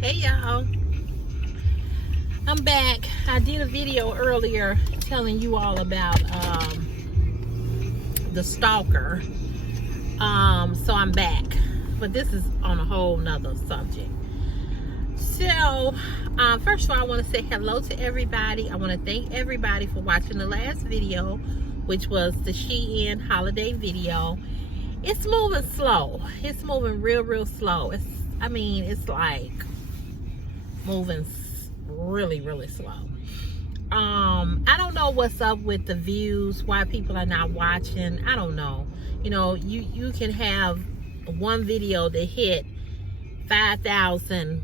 Hey y'all, I'm back. I did a video earlier telling you all about the stalker. So I'm back, but this is on a whole nother subject. So first of all, I want to say hello to everybody. I want to thank everybody for watching the last video, which was the Shein holiday video. It's moving slow. It's moving real slow. It's like moving really slow. I don't know what's up with the views, why people are not watching. I don't know. You know, you can have one video that hit 5,000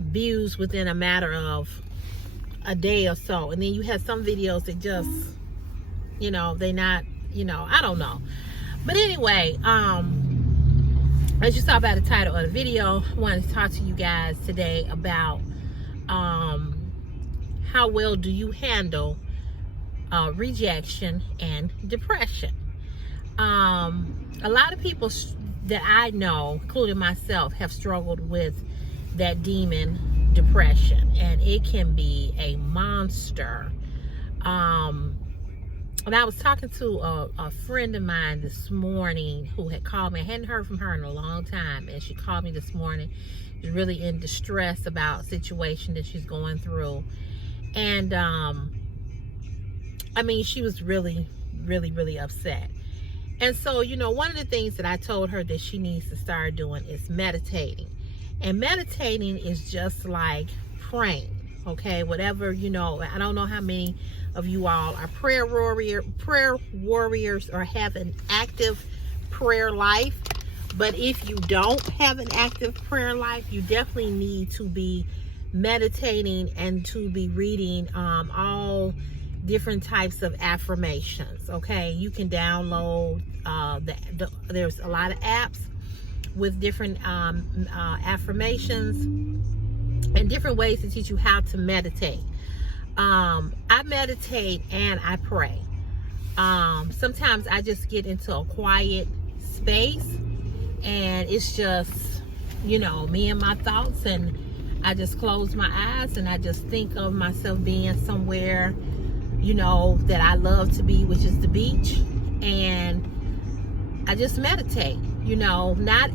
views within a matter of a day or so, and then you have some videos that just, you know, they not, you know, I don't know. But anyway, as you saw by the title of the video, I wanted to talk to you guys today about how well do you handle rejection and depression. A lot of people that I know, including myself, have struggled with that demon, depression, and it can be a monster. And I was talking to a friend of mine this morning who had called me. I hadn't heard from her in a long time, and she called me this morning. She's really in distress about a situation that she's going through. And she was really upset. And so, you know, one of the things that I told her that she needs to start doing is meditating. And meditating is just like praying, okay? Whatever, you know, I don't know how many of you all are prayer warriors or have an active prayer life. But if you don't have an active prayer life, you definitely need to be meditating and to be reading all different types of affirmations. Okay, you can download there's a lot of apps with different affirmations and different ways to teach you how to meditate. I meditate and I pray. Sometimes I just get into a quiet space and it's just, you know, me and my thoughts, and I just close my eyes and I just think of myself being somewhere, you know, that I love to be, which is the beach, and I just meditate, you know, not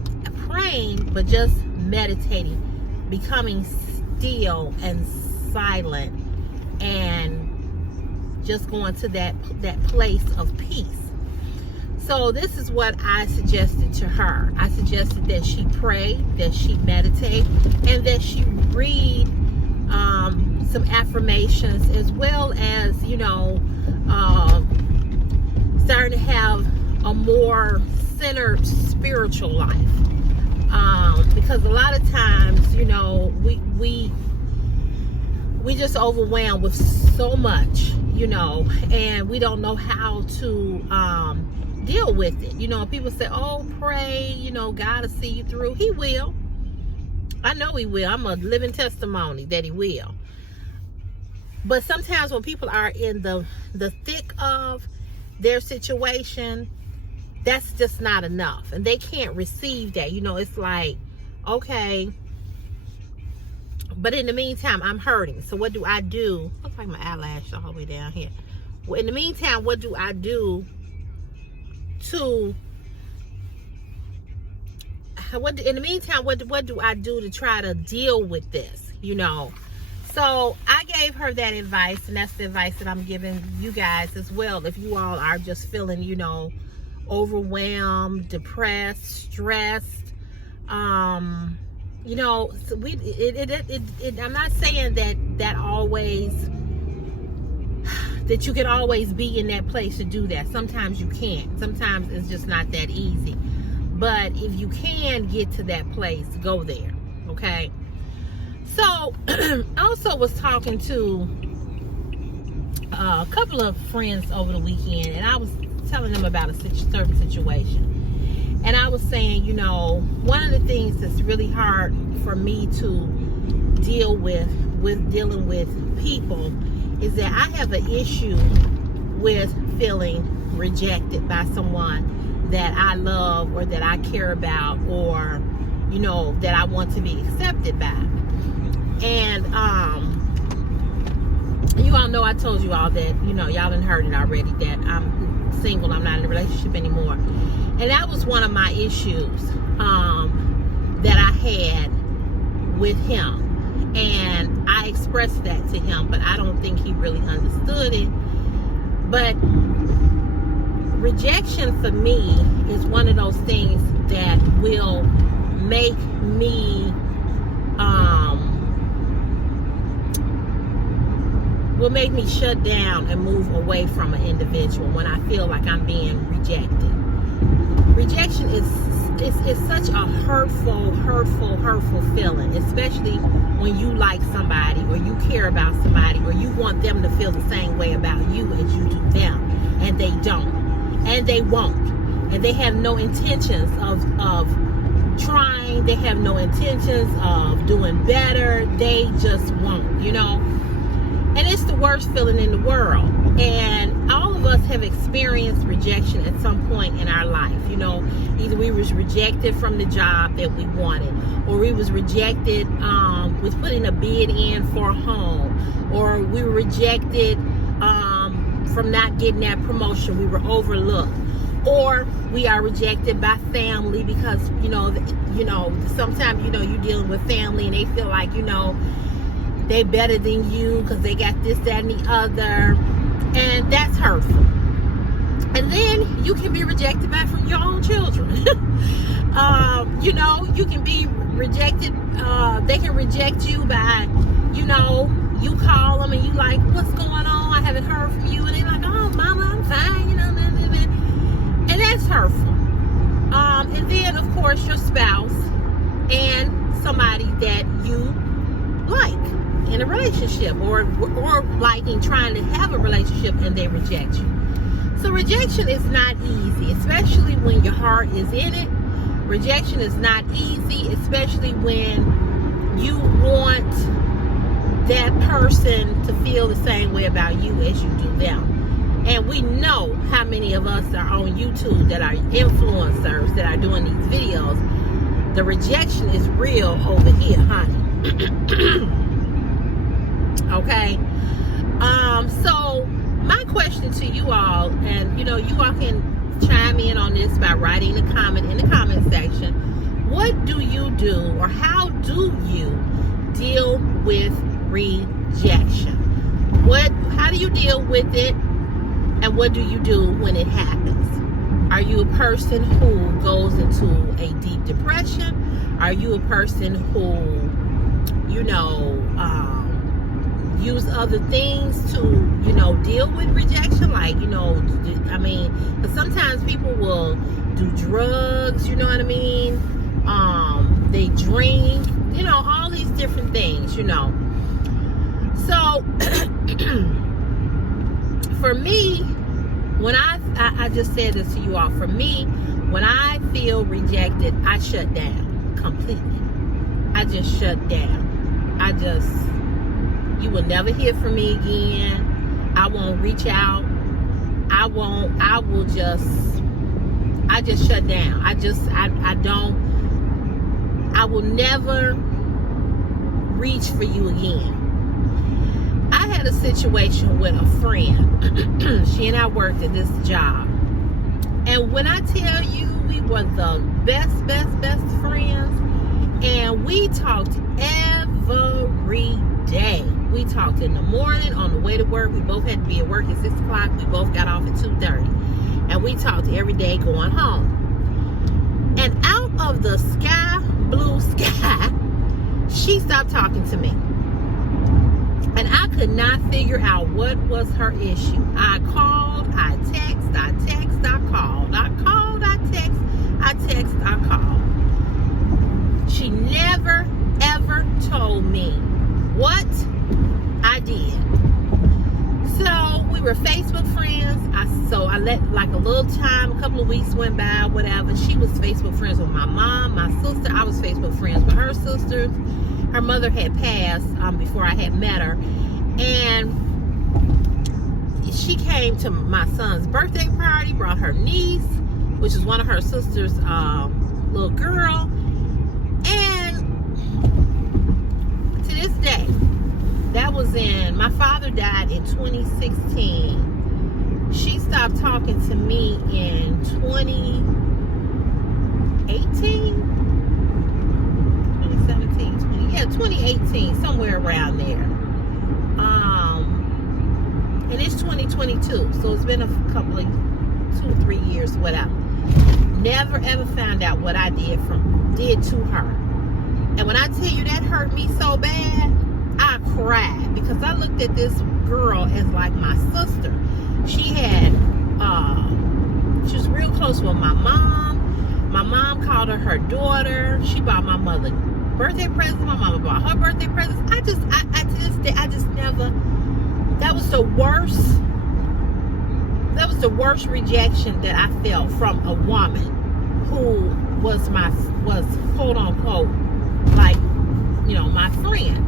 praying, but just meditating, becoming still and silent, and just going to that place of peace. So this is what I suggested to her. I suggested that she pray, that she meditate, and that she read some affirmations, as well as, you know, starting to have a more centered spiritual life. Because a lot of times, you know, we just overwhelmed with so much, you know, and we don't know how to deal with it. You know, people say, oh, pray, you know, God will see you through. He will. I know he will. I'm a living testimony that he will. But sometimes when people are in the thick of their situation, that's just not enough, and they can't receive that. You know, it's like, okay, but in the meantime, I'm hurting. So what do I do? Looks like my eyelash all the way down here. Well, in the meantime, what do I do what do I do to try to deal with this, you know? So I gave her that advice, and that's the advice that I'm giving you guys as well. If you all are just feeling, you know, overwhelmed, depressed, stressed, you know, so I'm not saying that always, that you can always be in that place to do that. Sometimes you can't. Sometimes it's just not that easy. But if you can get to that place, go there, okay? So, I also was talking to a couple of friends over the weekend, and I was telling them about a certain situation. And I was saying, you know, one of the things that's really hard for me to deal with dealing with people is that I have an issue with feeling rejected by someone that I love or that I care about, or, you know, that I want to be accepted by. And you all know I told you all that, you know, y'all done heard it already, that I'm single, I'm not in a relationship anymore. And that was one of my issues that I had with him. And I expressed that to him, but I don't think he really understood it. But rejection for me is one of those things that will make me shut down and move away from an individual when I feel like I'm being rejected. Rejection is such a hurtful feeling, especially when you like somebody or you care about somebody or you want them to feel the same way about you as you do them, and they don't, and they won't, and they have no intentions of trying, they have no intentions of doing better, they just won't, you know. And it's the worst feeling in the world. And all of us have experienced rejection at some point in our life. You know, either we was rejected from the job that we wanted, or we was rejected with putting a bid in for a home, or we were rejected from not getting that promotion. We were overlooked. Or we are rejected by family because, you know, sometimes, you know, you're dealing with family and they feel like, you know, they better than you because they got this, that, and the other, and that's hurtful. And then you can be rejected by from your own children. You know, you can be rejected. They can reject you by, you know, you call them and you like, what's going on? I haven't heard from you, and they're like, oh, mama, I'm fine, you know, and that's hurtful. And then, of course, your spouse and somebody that you like in a relationship, or liking, trying to have a relationship, and they reject you. So rejection is not easy, especially when your heart is in it. Rejection is not easy, especially when you want that person to feel the same way about you as you do them. And we know how many of us are on YouTube that are influencers that are doing these videos. The rejection is real over here, honey. Okay. So my question to you all, and you know, you all can chime in on this by writing a comment in the comment section. What do you do, or how do you deal with rejection? How do you deal with it, and what do you do when it happens? Are you a person who goes into a deep depression? Are you a person who, you know, use other things to, you know, deal with rejection? Like, you know, I mean, because sometimes people will do drugs, you know what I mean? They drink, you know, all these different things, you know. So, for me, when I just said this to you all, for me, when I feel rejected, I shut down completely. I just shut down. You will never hear from me again. I won't reach out. I just shut down. I will never reach for you again. I had a situation with a friend. She and I worked at this job. And when I tell you, we were the best friends. And we talked every day. We talked in the morning, on the way to work. We both had to be at work at 6 o'clock. We both got off at 2:30. And we talked every day going home. And out of the blue sky, she stopped talking to me. And I could not figure out what was her issue. I called, I text, I called. I called, I text, I called. She never, ever told me what I did. So we were Facebook friends. So I let like a little time, a couple of weeks went by, whatever. She was Facebook friends with my mom, my sister. I was Facebook friends with her sisters. Her mother had passed before I had met her. And she came to my son's birthday party, brought her niece, which is one of her sister's little girl. My father died in 2016. She stopped talking to me in 2018, 2017, 2018, somewhere around there. And it's 2022, so it's been a couple of 2 or 3 years, whatever. Never ever found out what I did to her. And when I tell you that hurt me so bad, I cried because I looked at this girl as like my sister. She was real close with my mom. My mom called her daughter. She bought my mother birthday presents. My mama bought her birthday presents. I to this day, I just never, that was the worst rejection that I felt from a woman who was quote unquote, like, my friend.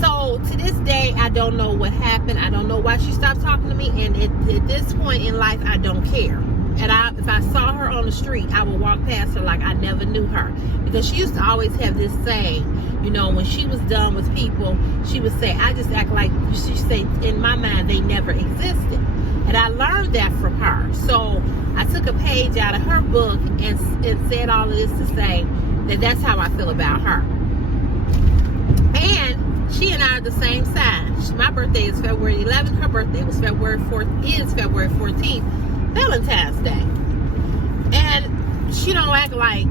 So to this day, I don't know what happened. I don't know why she stopped talking to me. And at this point in life, I don't care. And if I saw her on the street, I would walk past her like I never knew her. Because she used to always have this saying, when she was done with people, she would say, I just act like, she say, in my mind, they never existed. And I learned that from her. So I took a page out of her book and said all of this to say that that's how I feel about her. And she and I are the same sign. My birthday is February 11th. Her birthday was February 14th, Valentine's Day. And she don't act like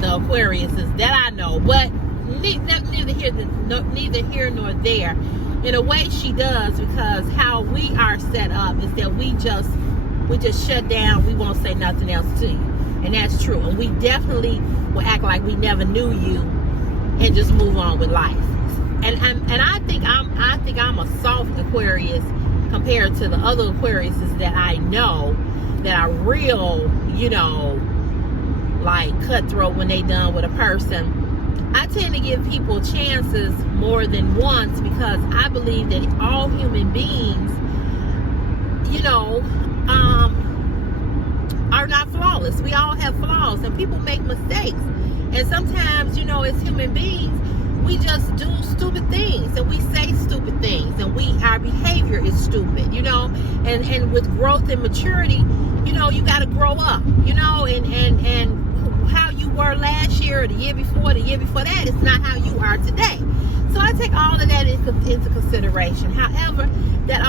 the Aquariuses that I know, but neither here nor there. In a way, she does, because how we are set up is that we just shut down. We won't say nothing else to you, and that's true. And we definitely will act like we never knew you and just move on with life. And I think I'm a soft Aquarius compared to the other Aquariuses that I know that are real, like cutthroat when they done with a person. I tend to give people chances more than once because I believe that all human beings, are not flawless. We all have flaws and people make mistakes. And sometimes, as human beings, we just do stupid things and we say stupid things and our behavior is stupid, and with growth and maturity, you got to grow up, and how you were last year or the year before that is not how you are today. So I take all of that into consideration. However, that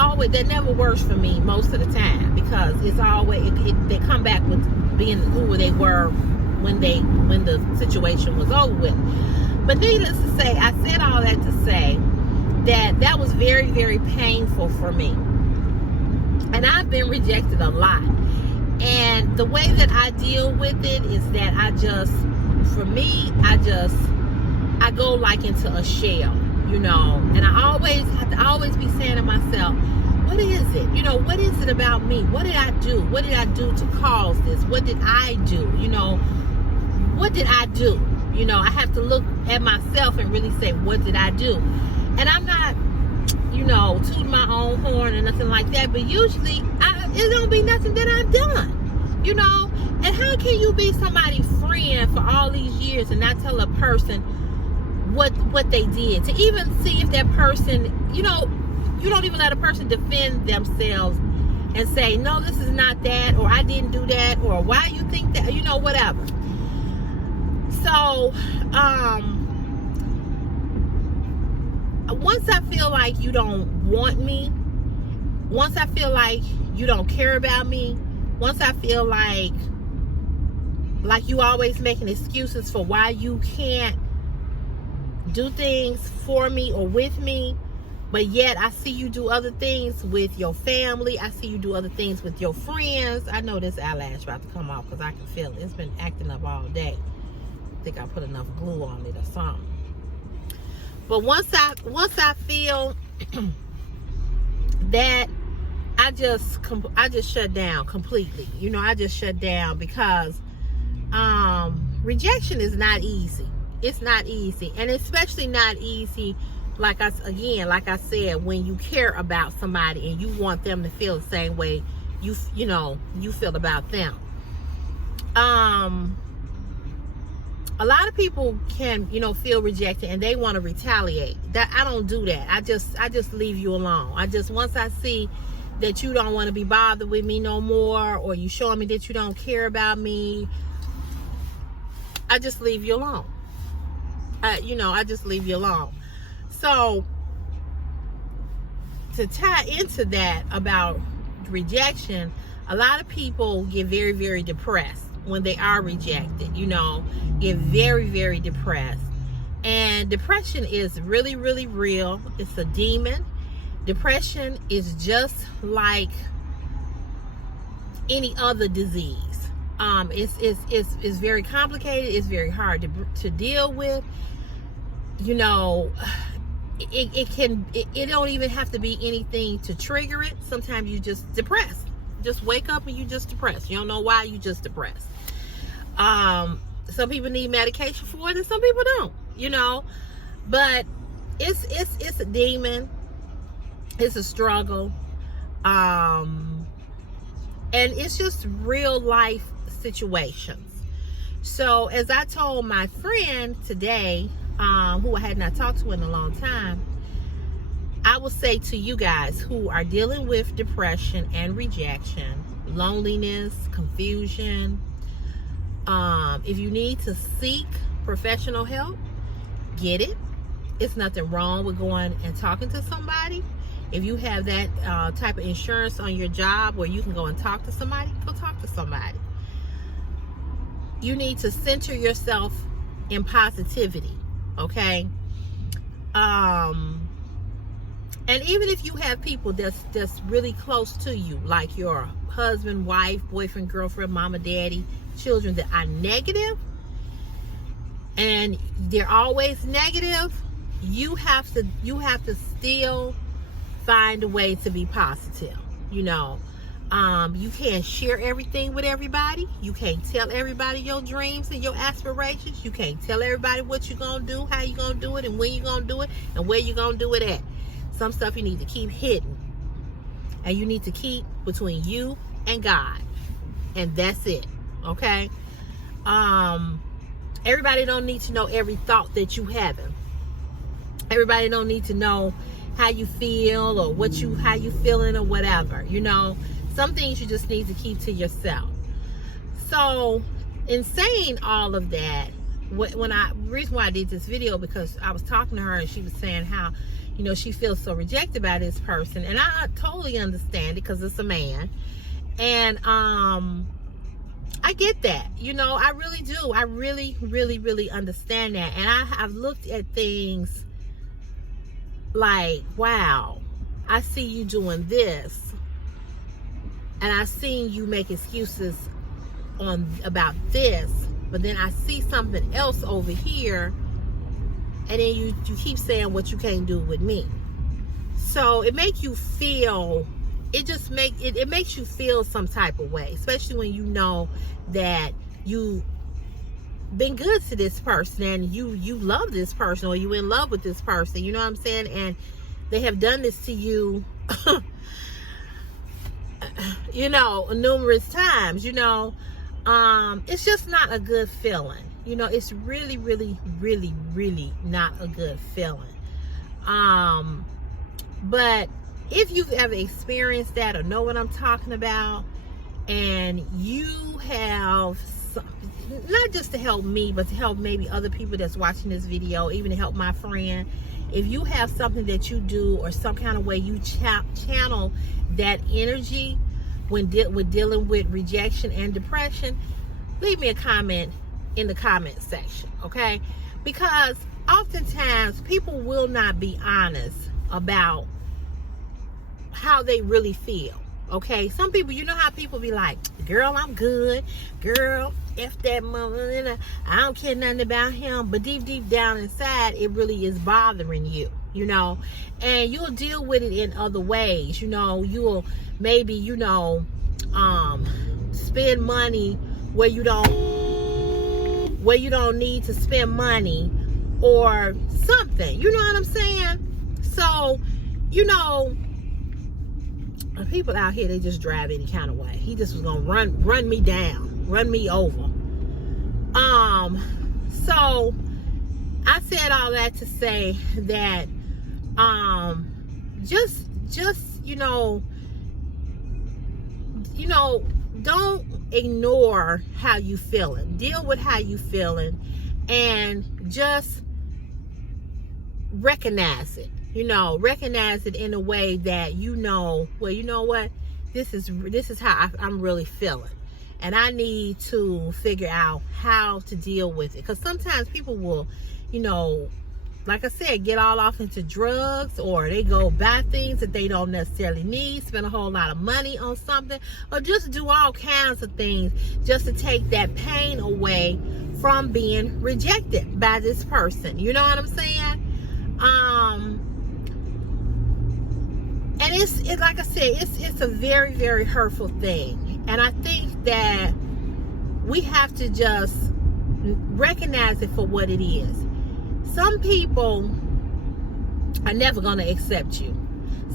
never works for me most of the time, because it's always they come back with being who they were when the situation was over with. But needless to say, I said all that to say that was very, very painful for me. And I've been rejected a lot. And the way that I deal with it is that I go like into a shell, and I have to always be saying to myself, what is it? What is it about me? What did I do? What did I do to cause this? What did I do? What did I do? I have to look at myself and really say, what did I do? And I'm not, tooting my own horn or nothing like that, but usually it don't be nothing that I've done, And how can you be somebody's friend for all these years and not tell a person what they did? To even see if that person, you don't even let a person defend themselves and say, no, this is not that, or I didn't do that, or why you think that, whatever. So, once I feel like you don't want me, once I feel like you don't care about me, once I feel like you always making excuses for why you can't do things for me or with me, but yet I see you do other things with your family, I see you do other things with your friends. I know this eyelash about to come off because I can feel it. It's been acting up all day. I think I put enough glue on it or something. But once I feel that, I just shut down completely. I just shut down because rejection is not easy. It's not easy, and especially not easy. Like I said, when you care about somebody and you want them to feel the same way you feel about them. a lot of people can, you know, feel rejected and they want to retaliate. That I don't do that. I just leave you alone. Once I see that you don't want to be bothered with me no more, or you showing me that you don't care about me, I just leave you alone. I just leave you alone. So to tie into that about rejection, a lot of people get very, very depressed when they are rejected, get very, very depressed. And depression is really, really real. It's a demon. Depression is just like any other disease. It's very complicated. It's very hard to deal with. It don't even have to be anything to trigger it. Sometimes you just depressed. Just wake up and you just depressed. You don't know why, you just depressed. Some people need medication for it and some people don't, but it's a demon. It's a struggle. And it's just real life situations. So as I told my friend today, who I had not talked to in a long time, I will say to you guys who are dealing with depression and rejection, loneliness, confusion, if you need to seek professional help, get it. It's nothing wrong with going and talking to somebody. If you have that type of insurance on your job where you can go and talk to somebody, go talk to somebody. You need to center yourself in positivity, okay? And even if you have people that's really close to you, like your husband, wife, boyfriend, girlfriend, mama, daddy, children that are negative, and they're always negative, you have to still find a way to be positive. You can't share everything with everybody. You can't tell everybody your dreams and your aspirations. You can't tell everybody what you're gonna do, how you're gonna do it, and when you're gonna do it, and where you're gonna do it at. Some stuff you need to keep hidden, and you need to keep between you and God, and that's it. Okay? Everybody don't need to know every thought that you having. Everybody don't need to know how you feel or how you feeling or whatever. Some things you just need to keep to yourself. So in saying all of that, reason why I did this video, because I was talking to her and she was saying how she feels so rejected by this person, and I totally understand it because it's a man. And I get that. I really do. I really, really, really understand that. And I've looked at things like, wow, I see you doing this, and I've seen you make excuses about this, but then I see something else over here, and then you keep saying what you can't do with me. So it makes you feel, it makes you feel some type of way, especially when you know that you been good to this person and you love this person, or you in love with this person, you know what I'm saying, and they have done this to you numerous times. It's just not a good feeling. It's really, really, really, really not a good feeling. But if you've ever experienced that or know what I'm talking about, and you have not just to help me, but to help maybe other people that's watching this video, even to help my friend, if you have something that you do or some kind of way you channel that energy when dealing with rejection and depression, leave me a comment in the comment section, okay? Because oftentimes people will not be honest about how they really feel, okay? Some people, how people be like, girl, I'm good, girl, F that mother, I don't care nothing about him, but deep down inside, it really is bothering you, and you'll deal with it in other ways. You'll maybe, spend money where you don't need to spend money or something, you know what I'm saying? So, people out here, they just drive any kind of way. He just was gonna run me down, run me over. So I said all that to say that just don't ignore how you feeling. Deal with how you feeling and just recognize it. Recognize it in a way that well, you know what? This is how I'm really feeling. And I need to figure out how to deal with it. Because sometimes people will, like I said, get all off into drugs, or they go buy things that they don't necessarily need, spend a whole lot of money on something, or just do all kinds of things just to take that pain away from being rejected by this person. You know what I'm saying? And it's like I said, it's a very, very hurtful thing. And I think that we have to just recognize it for what it is. Some people are never going to accept you.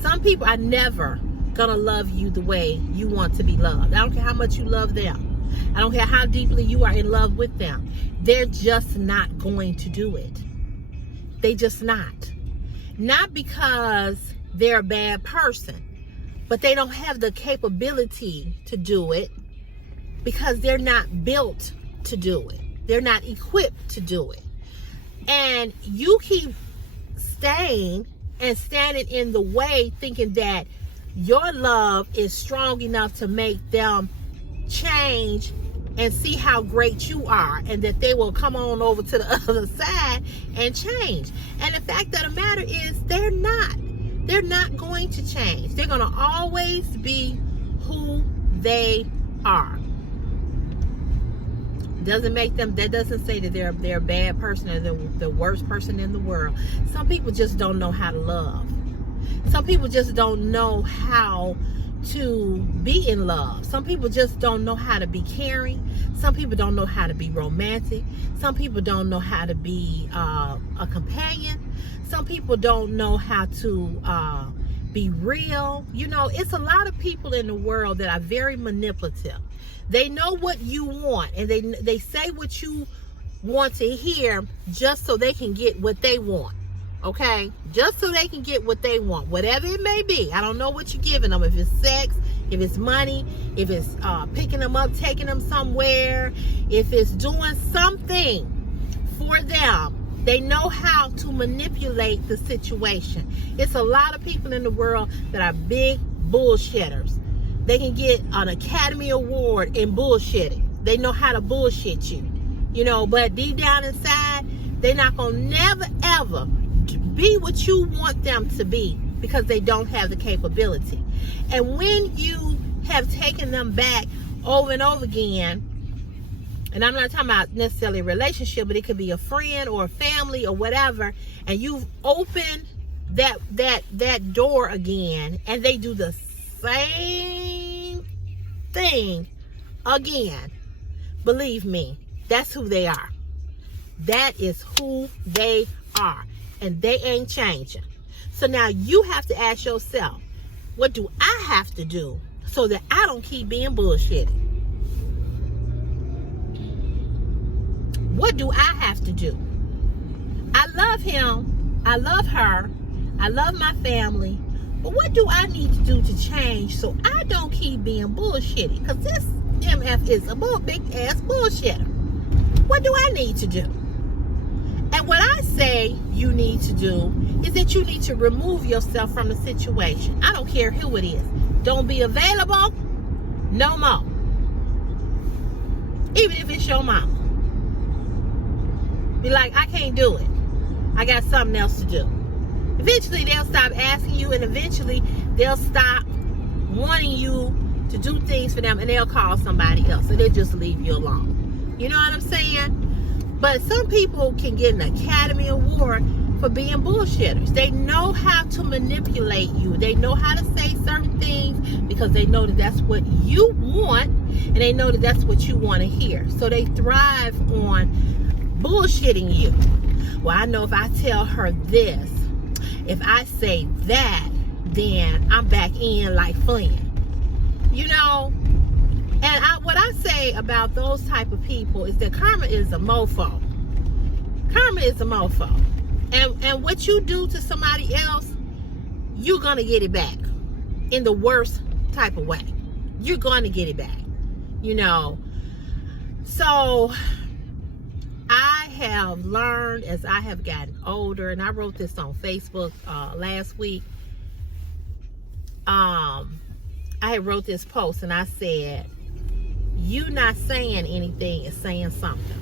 Some people are never going to love you the way you want to be loved. I don't care how much you love them. I don't care how deeply you are in love with them. They're just not going to do it. They just not. Not because they're a bad person, but they don't have the capability to do it because they're not built to do it. They're not equipped to do it. And you keep staying and standing in the way, thinking that your love is strong enough to make them change and see how great you are, and that they will come on over to the other side and change. And the fact of the matter is, they're not. They're not going to change. They're going to always be who they are. That doesn't say that they're a bad person or they're the worst person in the world. Some people just don't know how to love. Some people just don't know how to be in love. Some people just don't know how to be caring. Some people don't know how to be romantic. Some people don't know how to be a companion. Some people don't know how to be real. It's a lot of people in the world that are very manipulative. They know what you want, and they say what you want to hear just so they can get what they want. Okay? Just so they can get what they want, whatever it may be. I don't know what you're giving them. If it's sex, if it's money, if it's picking them up, taking them somewhere, if it's doing something for them. They know how to manipulate the situation. It's a lot of people in the world that are big bullshitters. They can get an Academy Award in bullshitting. They know how to bullshit you. But deep down inside, they're not going to never, ever be what you want them to be because they don't have the capability. And when you have taken them back over and over again, and I'm not talking about necessarily a relationship, but it could be a friend or a family or whatever, and you've opened that door again, and they do the same thing again. Believe me, that's who they are. That is who they are, and they ain't changing. So now you have to ask yourself, what do I have to do so that I don't keep being bullshitted? What do I have to do? I love him. I love her. I love my family. But what do I need to do to change so I don't keep being bullshitty? Because this MF is a big ass bullshitter. What do I need to do? And what I say you need to do is that you need to remove yourself from the situation. I don't care who it is. Don't be available no more. Even if it's your mama. Be like, I can't do it. I got something else to do. Eventually, they'll stop asking you, and eventually, they'll stop wanting you to do things for them, and they'll call somebody else, and they'll just leave you alone. You know what I'm saying? But some people can get an Academy Award for being bullshitters. They know how to manipulate you. They know how to say certain things because they know that that's what you want, and they know that that's what you want to hear. So they thrive on bullshitting you. Well, I know if I tell her this, if I say that, then I'm back in like Flynn. And what I say about those type of people is that karma is a mofo. Karma is a mofo. And what you do to somebody else, you're going to get it back in the worst type of way. You're going to get it back, you know. So I have learned as I have gotten older, and I wrote this on Facebook last week. I wrote this post and I said, you not saying anything is saying something.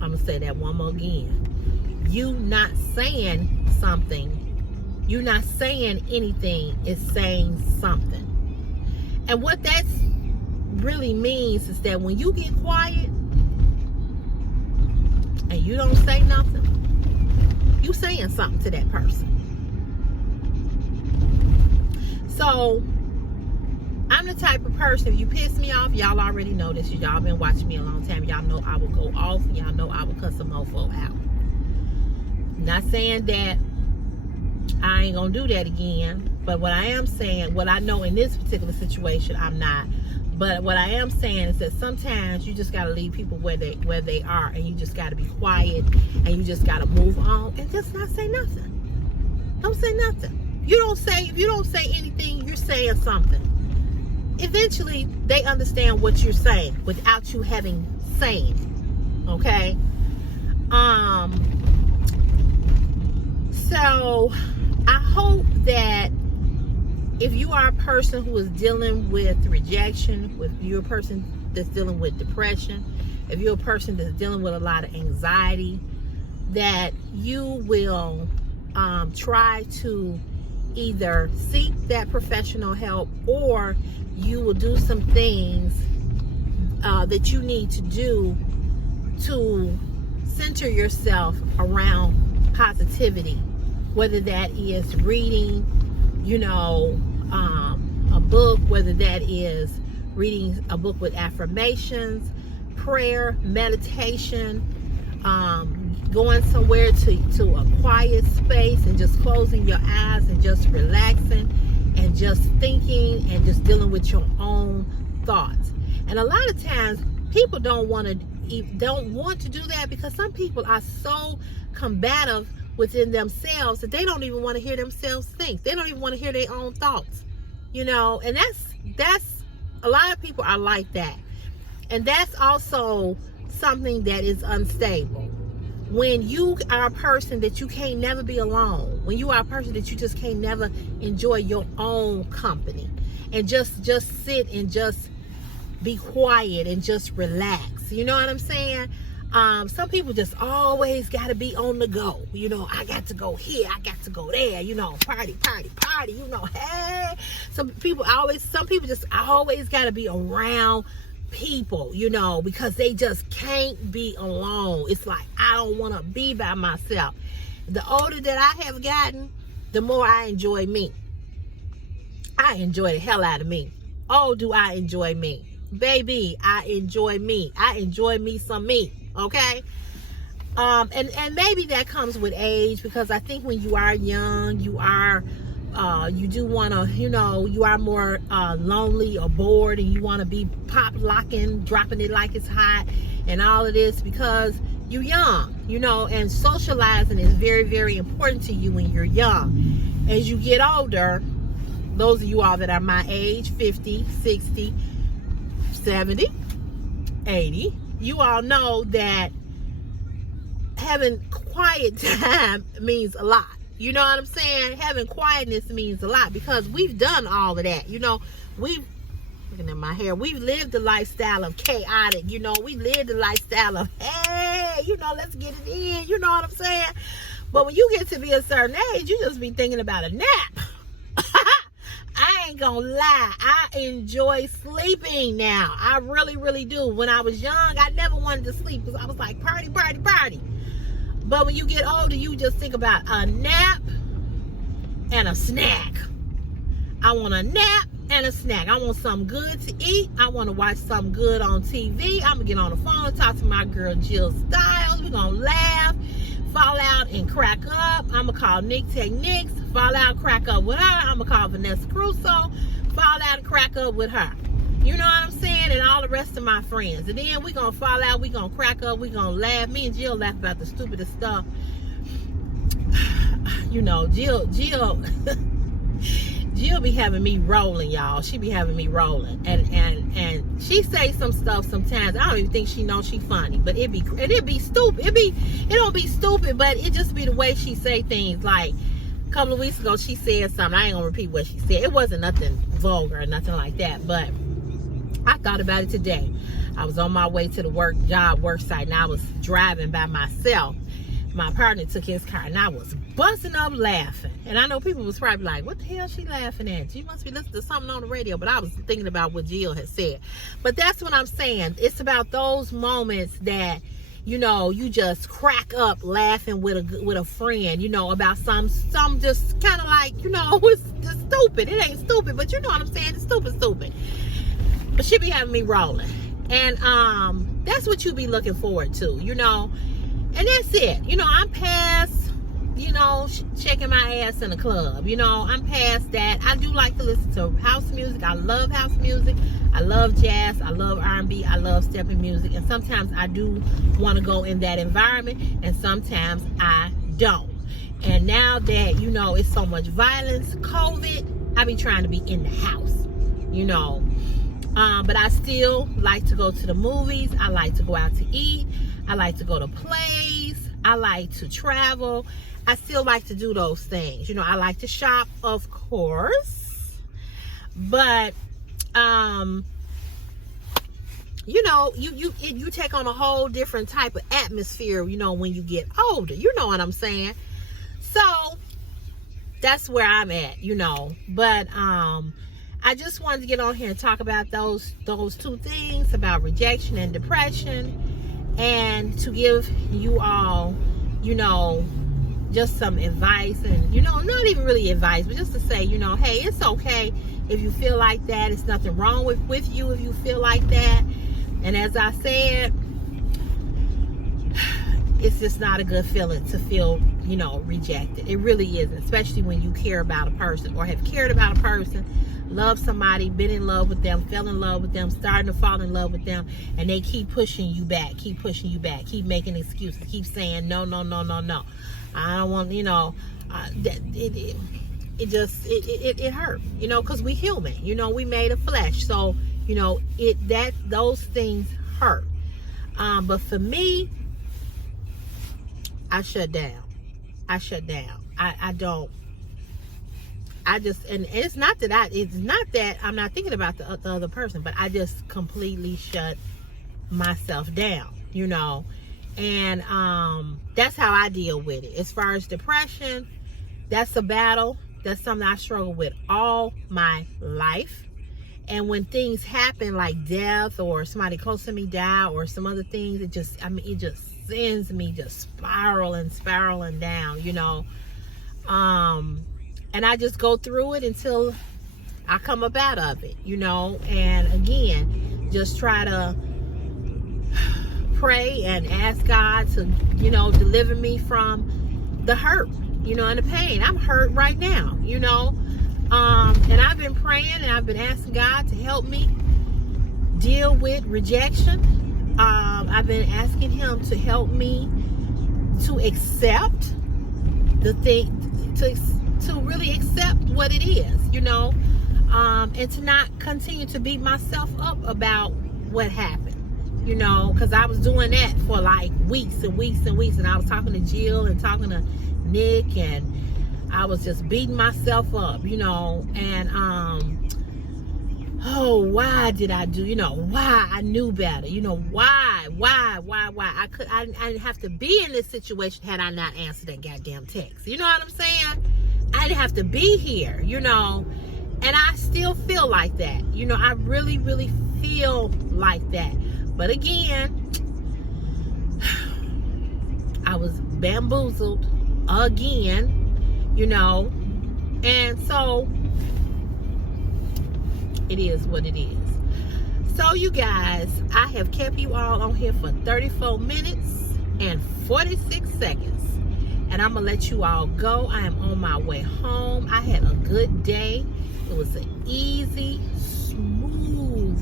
I'm going to say that one more again. You not saying something, you not saying anything is saying something. And what that really means is that when you get quiet and you don't say nothing, you saying something to that person. So I'm the type of person, if you piss me off, y'all already know this. Y'all been watching me a long time. Y'all know I will go off. Y'all know I will cuss a mofo out. Not saying that I ain't gonna do that again, but what I am saying, what I know in this particular situation, I'm not. But what I am saying is that sometimes you just gotta leave people where they are, and you just gotta be quiet, and you just gotta move on and just not say nothing. Don't say nothing. If you don't say anything, you're saying something. Eventually, they understand what you're saying without you having saying. Okay. So I hope that if you are a person who is dealing with rejection, if you're a person that's dealing with depression, if you're a person that's dealing with a lot of anxiety, that you will try to either seek that professional help, or you will do some things that you need to do to center yourself around positivity, whether that is reading, you know, a book, whether that is reading a book with affirmations, prayer, meditation, going somewhere to a quiet space and just closing your eyes and just relaxing and just thinking and just dealing with your own thoughts. And a lot of times people don't want to do that because some people are so combative within themselves that they don't even want to hear themselves think. They don't even want to hear their own thoughts, you know. And that's a lot of people are like that. And that's also something that is unstable. When you are a person that you can't never be alone, when you are a person that you just can't never enjoy your own company and just sit and just be quiet and just relax, you know what I'm saying? Some people just always got to be on the go. You know, I got to go here, I got to go there, you know, party, you know, hey. Some people just always got to be around people, you know, because they just can't be alone. It's like, I don't want to be by myself. The older that I have gotten, the more I enjoy me. I enjoy the hell out of me. Oh, do I enjoy me? Baby, I enjoy me. I enjoy me some me. Okay. And maybe that comes with age, because I think when you are young, you do want to, you know, you are more lonely or bored, and you want to be pop locking, dropping it like it's hot and all of this, because you're young, you know, and socializing is very, very important to you when you're young. As you get older, those of you all that are my age, 50, 60, 70, 80, you all know that having quiet time means a lot. You know what I'm saying? Having quietness means a lot, because we've done all of that. You know, looking at my hair, we've lived the lifestyle of chaotic. You know, we lived the lifestyle of, hey, you know, let's get it in. You know what I'm saying? But when you get to be a certain age, you just be thinking about a nap. I ain't gonna lie, I enjoy sleeping now. I really, really do. When I was young, I never wanted to sleep because I was like, party. But when you get older, you just think about a nap and a snack. I want a nap and a snack. I want something good to eat. I want to watch something good on TV. I'm going to get on the phone and talk to my girl Jill Stiles. We're going to laugh, fall out, and crack up. I'm going to call Nick Techniques, fall out, crack up with her. I'm going to call Vanessa Crusoe, fall out and crack up with her. You know what I'm saying? And all the rest of my friends. And then we gonna fall out, we gonna crack up, we gonna laugh. Me and Jill laugh about the stupidest stuff. You know, Jill be having me rolling, y'all. She be having me rolling. And she say some stuff sometimes. I don't even think she knows she funny. But it be stupid. It don't be stupid, but it just be the way she say things. Like a couple of weeks ago she said something. I ain't gonna repeat what she said. It wasn't nothing vulgar or nothing like that. But I thought about it today. I was on my way to the work site, and I was driving by myself. My partner took his car, and I was busting up laughing. And I know people was probably like, what the hell is she laughing at? She must be listening to something on the radio. But I was thinking about what Jill had said. But that's what I'm saying. It's about those moments that, you know, you just crack up laughing with a friend, you know, about some just kind of like, you know, it's just stupid. It ain't stupid, but you know what I'm saying? It's stupid. But she be having me rolling. And that's what you be looking forward to, you know. And that's it. You know, I'm past, you know, checking my ass in a club. You know, I'm past that. I do like to listen to house music. I love house music. I love jazz. I love R&B. I love stepping music. And sometimes I do want to go in that environment. And sometimes I don't. And now that, you know, it's so much violence, COVID, I be trying to be in the house, you know. But I still like to go to the movies. I like to go out to eat. I like to go to plays. I like to travel. I still like to do those things. You know, I like to shop, of course. But, you know, you take on a whole different type of atmosphere, you know, when you get older. You know what I'm saying? So, that's where I'm at, you know. But, I just wanted to get on here and talk about those two things, about rejection and depression, and to give you all, you know, just some advice. And, you know, not even really advice, but just to say, you know, hey, it's okay if you feel like that. It's nothing wrong with you if you feel like that. And as I said, it's just not a good feeling to feel, you know, rejected. It really isn't, especially when you care about a person or have cared about a person, love somebody, been in love with them, fell in love with them, starting to fall in love with them, and they keep pushing you back, keep making excuses, keep saying no. I don't want, you know, it hurt, you know, because we human, you know, we made of flesh. So, you know, those things hurt. But for me, I shut down. And it's not that I'm not thinking about the other person, but I just completely shut myself down, you know. And that's how I deal with it. As far as depression, that's a battle. That's something I struggle with all my life. And when things happen like death or somebody close to me die or some other things, it just sends me just spiraling down, you know. And I just go through it until I come up out of it, you know. And again, just try to pray and ask God to, you know, deliver me from the hurt, you know, and the pain. I'm hurt right now, you know. And I've been praying and I've been asking God to help me deal with rejection. I've been asking him to help me to accept the thing, to really accept what it is, you know, and to not continue to beat myself up about what happened, you know, because I was doing that for like weeks and I was talking to Jill and talking to Nick, and I was just beating myself up, you know. And why did I do, you know, why I knew better, you know, why I didn't have to be in this situation had I not answered that goddamn text, you know what I'm saying? I didn't have to be here, you know. And I still feel like that, you know. I really feel like that. But again, I was bamboozled again, you know. And so it is what it is. So you guys, I have kept you all on here for 34 minutes and 46 seconds. And I'm going to let you all go. I am on my way home. I had a good day. It was an easy, smooth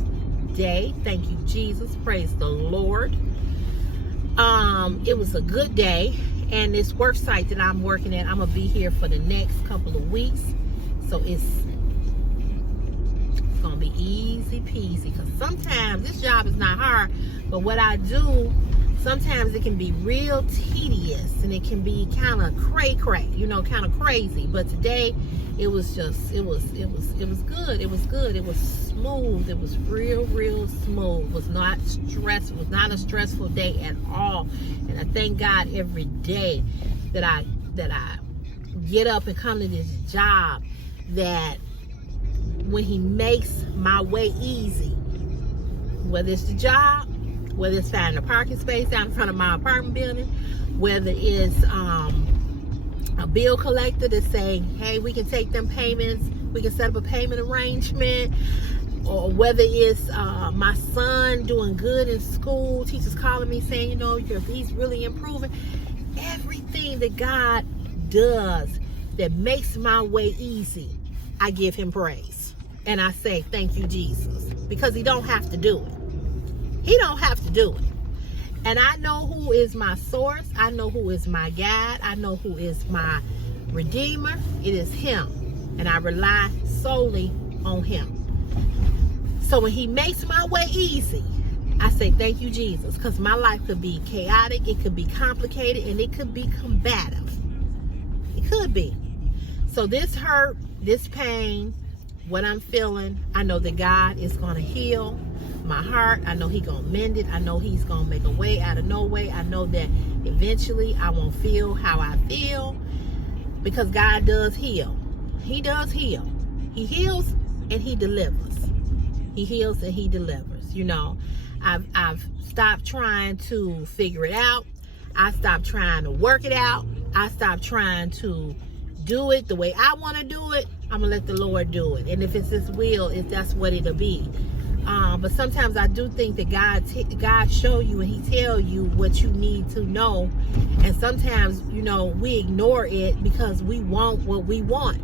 day. Thank you, Jesus. Praise the Lord. It was a good day. And this work site that I'm working at, I'm going to be here for the next couple of weeks. So it's going to be easy peasy. Because sometimes this job is not hard. But what I do, sometimes it can be real tedious. And it can be kind of cray-cray, kind of crazy. But today, it was just, it was good. It was good. It was smooth. It was real smooth. It was not stressful. It was not a stressful day at all. And I thank God every day that I get up and come to this job, that when he makes my way easy, whether it's the job, whether it's finding a parking space out in front of my apartment building, whether it's a bill collector that's saying, hey, we can take them payments, we can set up a payment arrangement, or whether it's my son doing good in school, teachers calling me saying, he's really improving. Everything that God does that makes my way easy, I give him praise. And I say, thank you, Jesus, because he don't have to do it. He don't have to do it. And I know who is my source. I know who is my guide. I know who is my redeemer. It is him. And I rely solely on him. So when he makes my way easy, I say, thank you, Jesus. Because my life could be chaotic. It could be complicated. And it could be combative. It could be. So this hurt, this pain, what I'm feeling, I know that God is going to heal my heart. I know he's gonna mend it. I know he's gonna make a way out of no way. I know that eventually I won't feel how I feel, because God does heal. He does heal. He heals and he delivers. He heals and he delivers. I've stopped trying to figure it out. I stopped trying to work it out. I stopped trying to do it the way I want to do it. I'm gonna let the Lord do it. And if it's his will, if that's what it'll be. But sometimes I do think that God show you and he tell you what you need to know. And sometimes, we ignore it because we want what we want.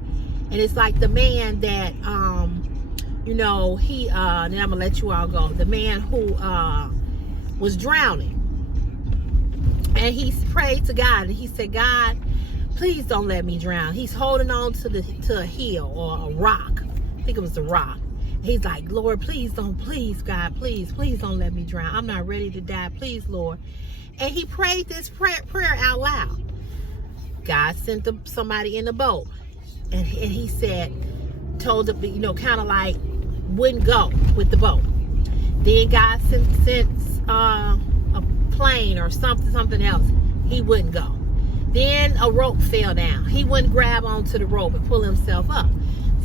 And it's like the man that, then I'm going to let you all go. The man who was drowning. And he prayed to God and he said, God, please don't let me drown. He's holding on to a hill or a rock. I think it was the rock. He's like, Lord, please, God, please don't let me drown. I'm not ready to die. Please, Lord. And he prayed this prayer out loud. God sent somebody in the boat. And he said, told them, kind of like, wouldn't go with the boat. Then God sent a plane or something else. He wouldn't go. Then a rope fell down. He wouldn't grab onto the rope and pull himself up.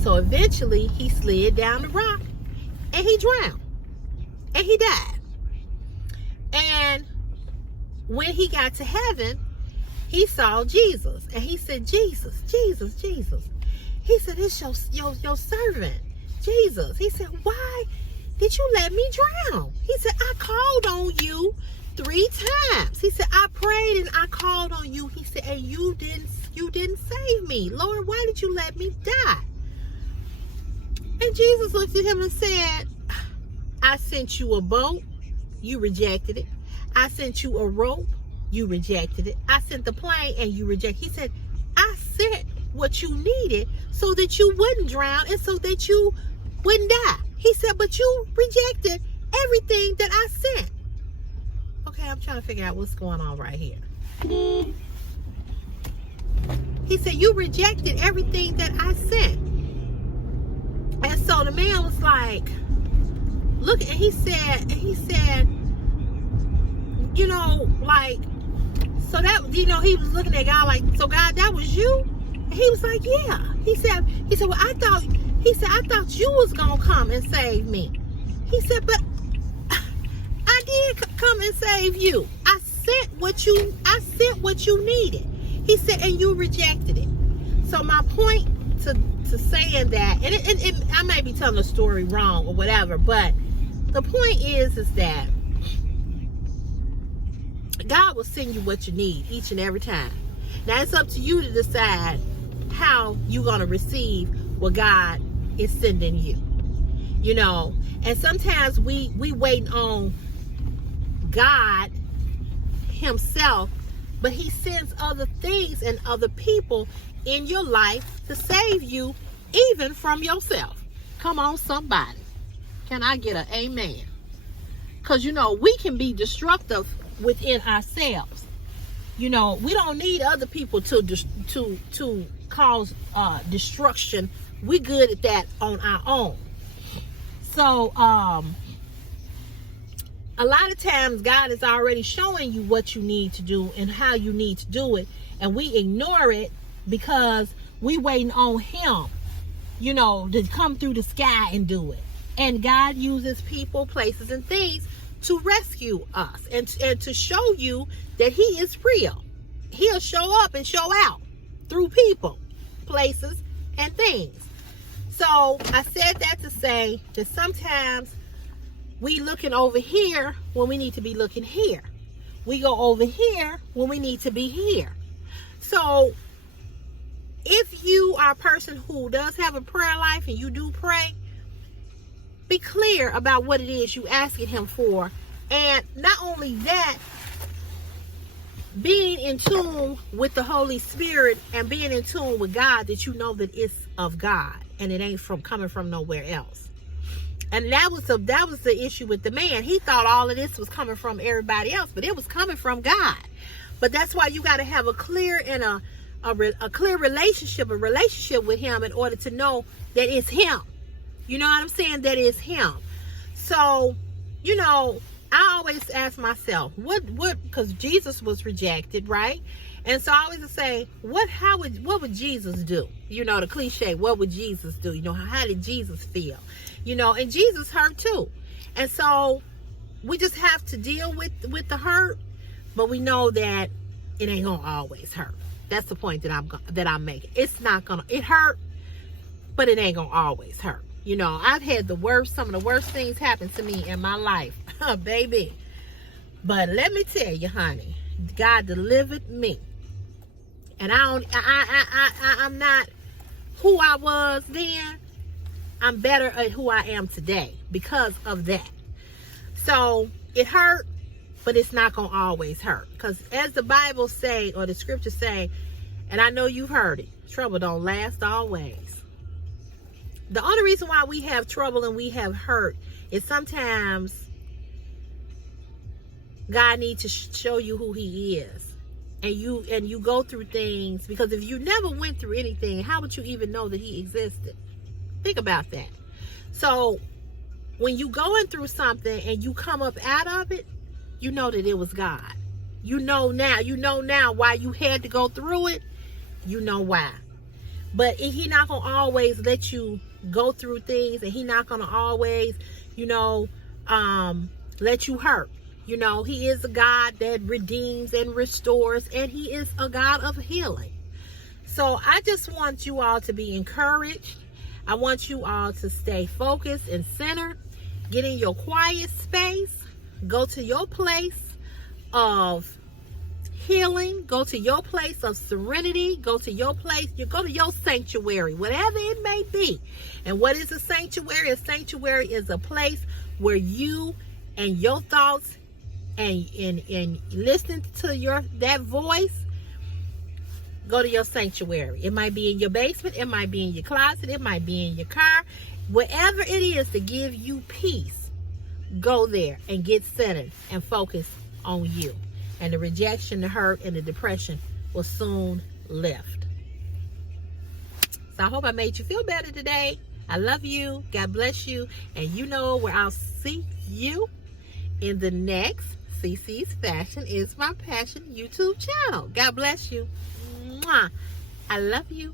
So eventually he slid down the rock and he drowned and he died. And when he got to heaven, he saw Jesus and he said, Jesus. He said, it's your servant, Jesus. He said, why did you let me drown? He said, I called on you 3 times. He said, I prayed and I called on you. He said, and you didn't save me. Lord, why did you let me die? And Jesus looked at him and said, I sent you a boat, you rejected it. I sent you a rope, you rejected it. I sent the plane and you rejected it. He said, I sent what you needed so that you wouldn't drown and so that you wouldn't die. He said, but you rejected everything that I sent. Okay, I'm trying to figure out what's going on right here. He said, you rejected everything that I sent. And so the man was like, look, and he said, so that, he was looking at God like, so God, that was you? And he was like, yeah. He said, well, I thought you was going to come and save me. He said, but I did come and save you. I sent what you needed. He said, and you rejected it. So my point to saying that, and I may be telling the story wrong or whatever, but the point is that God will send you what you need each and every time. Now it's up to you to decide how you're going to receive what God is sending you. And sometimes we waiting on God himself, but he sends other things and other people in your life to save you even from yourself. Come on, somebody. Can I get an amen? Because we can be destructive within ourselves. We don't need other people to cause destruction. We good at that on our own. So a lot of times God is already showing you what you need to do and how you need to do it, and we ignore it because we waiting on him, to come through the sky and do it. And God uses people, places, and things to rescue us and to show you that he is real. He'll show up and show out through people, places, and things. So I said that to say that sometimes we looking over here when we need to be looking here. We go over here when we need to be here. So if you are a person who does have a prayer life and you do pray, be clear about what it is you asking him for. And not only that, being in tune with the Holy Spirit and being in tune with God, that you know that it's of God and it ain't coming from nowhere else. And that was the issue with the man. He thought all of this was coming from everybody else, but it was coming from God. But that's why you got to have a clear and a clear relationship with him in order to know that it's him. You know what I'm saying? That it's him. So, I always ask myself, because Jesus was rejected, right? And so I always say, what would Jesus do? The cliche, what would Jesus do? How did Jesus feel? And Jesus hurt too. And so we just have to deal with the hurt, but we know that it ain't gonna always hurt. That's the point that I'm making. It hurt, but it ain't gonna always hurt. I've had some of the worst things happen to me in my life, baby. But let me tell you, honey, God delivered me. And I'm not who I was then. I'm better at who I am today because of that. So it hurt, but it's not going to always hurt. Because as the Bible say, or the scriptures say, and I know you've heard it, trouble don't last always. The only reason why we have trouble and we have hurt is sometimes God needs to show you who he is. And you go through things, because if you never went through anything, how would you even know that he existed? Think about that. So when you going through something and you come up out of it, you know that it was God. You know now why you had to go through it. You know why. But he not going to always let you go through things, and he not going to always, let you hurt. He is a God that redeems and restores, and he is a God of healing. So I just want you all to be encouraged. I want you all to stay focused and centered. Get in your quiet space. Go to your place of healing. Go to your place of serenity. Go to your place. Go to your sanctuary, whatever it may be. And what is a sanctuary? A sanctuary is a place where you and your thoughts and listening to that voice. Go to your sanctuary. It might be in your basement. It might be in your closet. It might be in your car. Whatever it is to give you peace, go there and get centered and focus on you. And the rejection, the hurt, and the depression will soon lift. So I hope I made you feel better today. I love you. God bless you. And you know where I'll see you in the next CC's Fashion is My Passion YouTube channel. God bless you. Mwah. I love you.